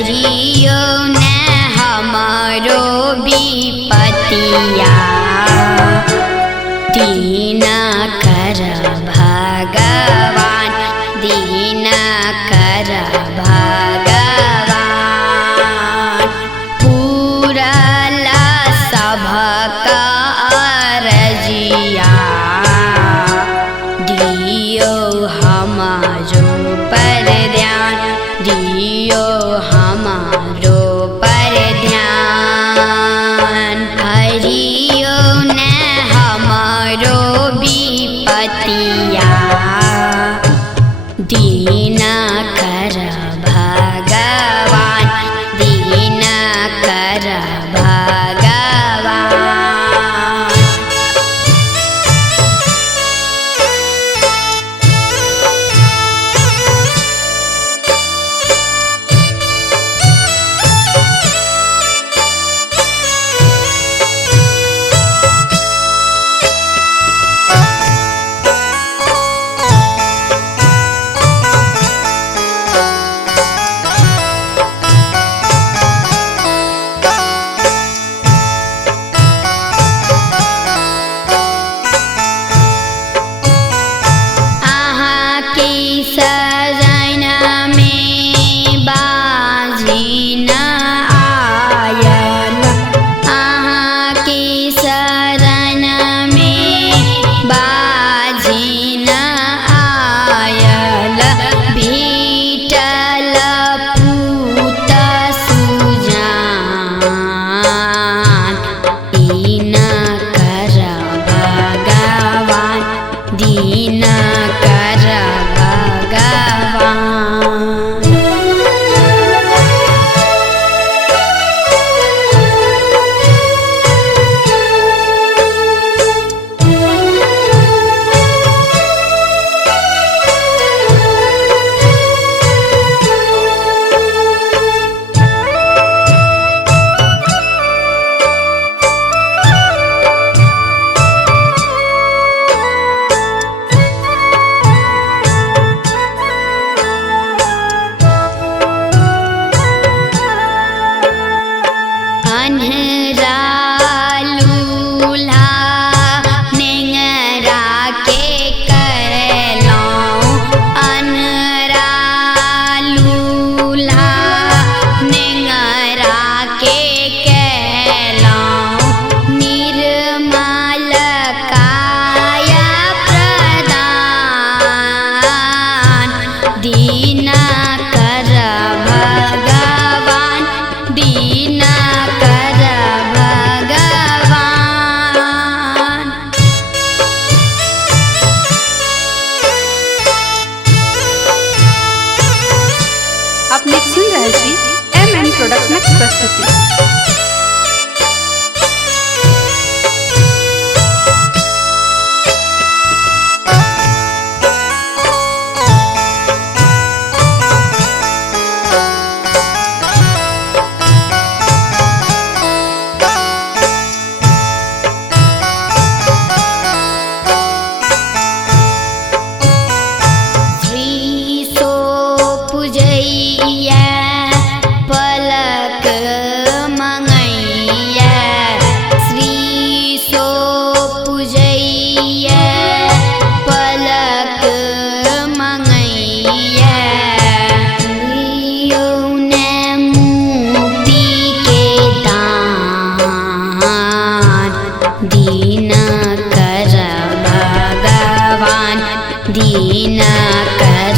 हरियो न हमारो विपतिया दीनकर भगवान दीनकर भगवान पूरला सबका अरजिया दियो हमारो पर ध्यान दियो हमारो पर ध्यान हरियो न हमारो विपतिया दीनकर भगवान दीनकर भगवान। शरण में बाजी न आयल अहाँ की शरण में बाजी न आयल भीटल पूत सुजान दीनकर भगवान दीनकर दीनकर भगवान दीनकर भगवान। अपने सुन रहे छी MM प्रोडक्शन प्रस्तुति। पलक मंगैया श्री सो पूजैया पलक मंगैया लियो न मुक्ति के दान दीनकर भगवान दीनकर